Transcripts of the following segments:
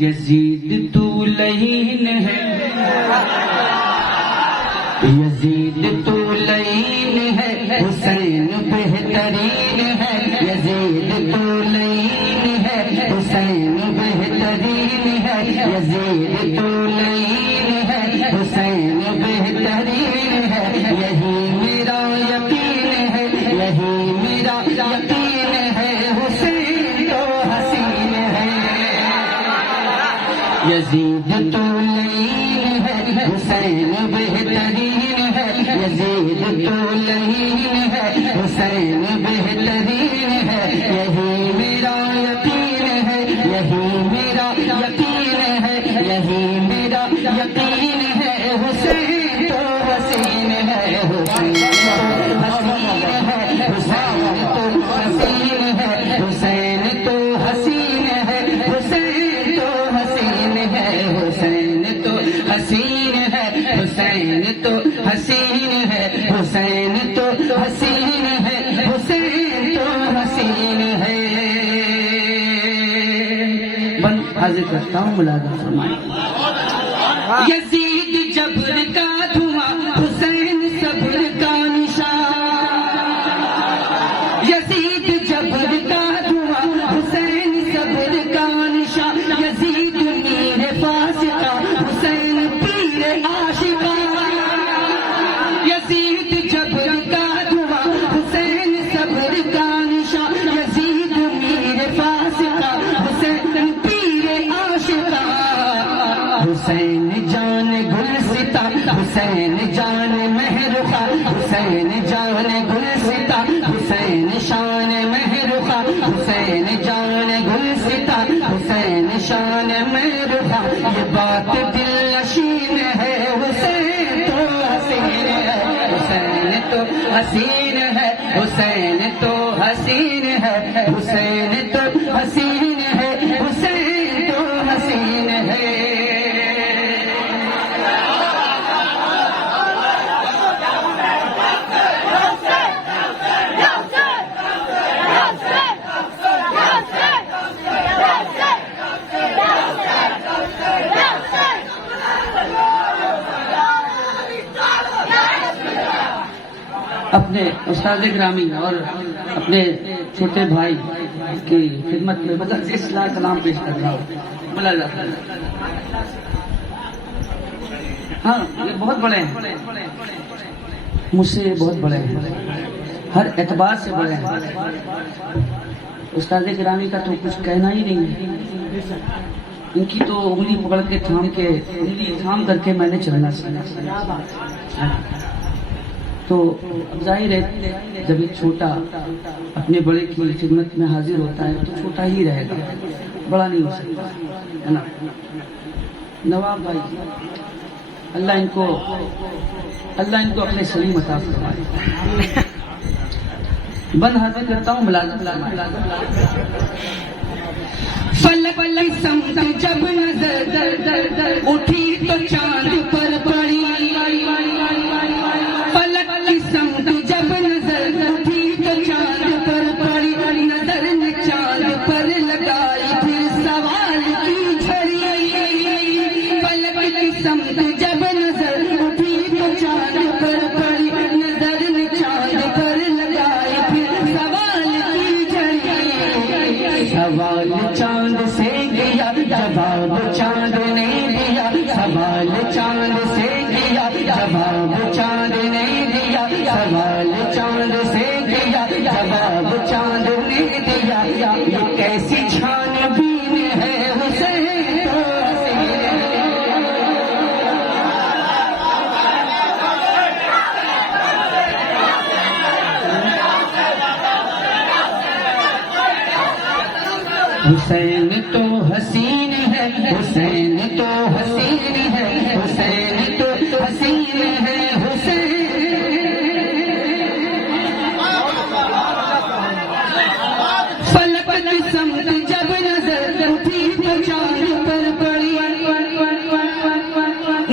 یزید تو لعین ہے، یزید تو لعین ہے، حسین بہترین ہے، یزید تو لعین ہے، حسین بہترین ہے، یزید تو لعین ہے، حسین بہترین ہے، یہی میرا یقین ہے، یہی میرا یقین ہے، حسین تو حسین ہے، یزید تو لعین ہے، حسین بہترین ہے، یزید تو لعین ہے، حسین بہترین ہے، یہی میرا یقین ہے، یہی میرا یقین ہے، یہی میرا یقین ہے، حسین تو حسین ہے، حسین تو حسین ہے، حسین تو حسین ہے، حسین تو حسین ہے، حسین تو حسین ہے، حسین تو حسین ہے، حسین تو حسین ہے، حسین تو حسین ہے۔ بند حاضر کرتا ہوں، ملاحظہ فرمائیں۔ یزید جبر کا دھواں، حسین صبر کا نشان، یزید جبر کا دھواں، حسین صبر کا نشان، یزید میر فاسقہ، حسین پیر عاشقہ، یزید جبر کا دھواں، حسین صبر کا نشان، یزید میر فاسقہ، حسین پیر عاشقہ، حسین جان گلستہ، حسین جان مہرخہ، حسین جان گلستہ، حسین شان مہرخہ، حسین جان گلستہ، حسین شان مہرخہ، یہ بات دل نشین ہے، حسین تو حسین ہے، حسین تو حسین ہے، حسین تو حسین ہے، حسین تو حسین ہے، حسین تو حسین ہے۔ اپنے استاد گرامی اور اپنے چھوٹے بھائی کی خدمت میں مطلب اصلاح کلام پیش کر رہا ہوں، بلا جاتا ہے۔ ہاں یہ بہت بڑے ہیں، مجھ سے بہت بڑے ہیں، ہر اعتبار سے بڑے ہیں۔ استاد گرامی کا تو کچھ کہنا ہی نہیں ہے، ان کی تو انگلی پکڑ کے انگلی تھام کر کے میں نے چلنا سیکھا۔ تو ظاہر ہے جب ایک چھوٹا اپنے بڑے کی خدمت میں حاضر ہوتا ہے تو چھوٹا ہی رہے گا، بڑا نہیں ہو سکتا ہے نا۔ نواب بھائی، اللہ ان کو اپنے سلیم عطا فرمائے۔ بند حاضر کرتا ہوں، ملازم فلک سمت جب نظر اٹھی تو چاند پر پڑی، فلک کی سمت جب نظر اٹھی تو چاند پر پڑی، نظر نے چاند پر لگائی پھر سوال کی جھڑی، فلک کی سمت جب نظر اٹھی تو چاند پر پڑی، نظر نے چاند پر لگائی پھر سوال کی جھڑی، سوال چاند سے کیا جواب چاند نے دیا، سوال چاند سے کیا جواب چاند نے دیا، سوال چاند سے کیا جواب چاند نے دیا، یہ کیسی چھان بین ہے، حسین تو حسین ہے۔ حسین تو حسین ہے، حسین تو حسین ہے، حسین تو حسین ہے، حسین فلک کی سمت جب نظر اٹھی تو چاند پر پڑی،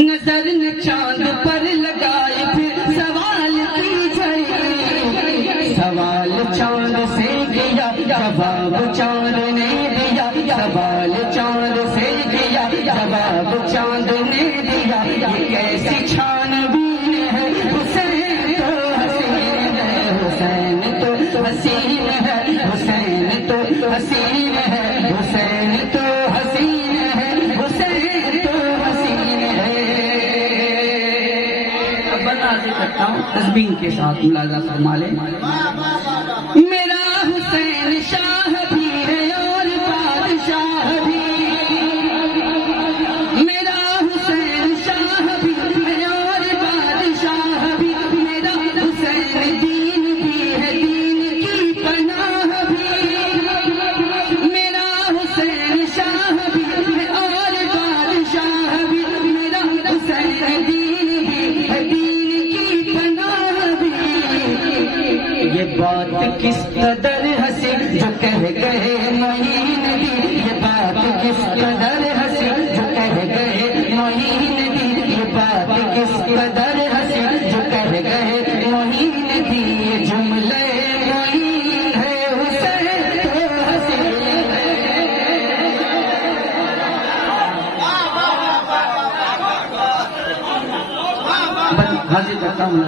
نظر نے چاند پر لگائی پھر سوال کی جھڑی، سوال چاند سے کیا جواب چاند نے دیا، سوال چاند سے کیا جواب چاند نے دیا یہ کیسی چھان بین ہے حسین تو حسین ہے حسین تو حسین ہے حسین تو حسین ہے حسین تو حسین ہے حسین تو حسین ہے. اب بتا کرتا ہوں تسبیح کے ساتھ ملاحظہ فرما لیں. میرا حسین شاہ بھی ہے اور بادشاہ بھی میرا حسین شاہ بھی ہے اور بادشاہ بھی میرا حسین دین بھی ہے دین کی پناہ بھی میرا حسین شاہ بھی ہے اور بادشاہ بھی میرا حسین دین بھی ہے دین کی پناہ بھی. یہ بات کس قدر ہنسی جو کہہ گئے معین بھی یہ بات کس قدر ہنسی جو کہہ گئے معین بھی یہ بات کس قدر ہنسی جو کہہ گئے معین بھی یہ جملے معین ہے حسین تو حسین ہے. حاضر کرتا ہوں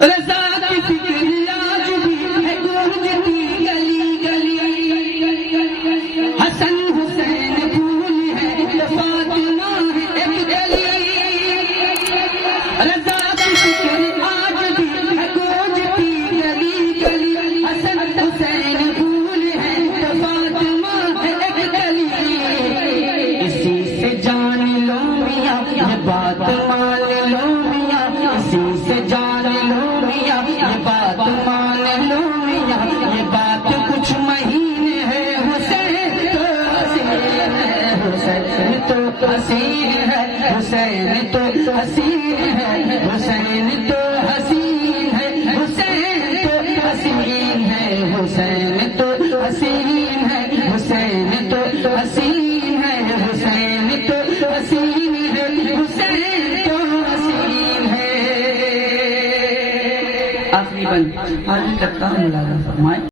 رضا کی فکر آج بھی ہے گونجتی گلی گلی حسن حسین پھول ہے فاطمہ ہے ایک گلی رضا کی فکر آج بھی ہے گونجتی گلی گلی حسن حسین پھول ہے فاطمہ ہے ایک گلی. اسی سے جان لو میاں یہ بات مان لو میاں اسی سے جان لو میاں یہ بات مان لو میاں یہ بات کچھ مہینے ہے حسین تو حسین ہے حسین تو حسین ہے حسین تو حسین ہے حسین تو حسین ہے حسین تو حسین ہے حسین تو حسین ہے حسین تو حسین ہے حسین تو حسین ہے حسین تو حسین ہے. آخری بند آج کرتا ہوں ملاحظہ فرمائیں.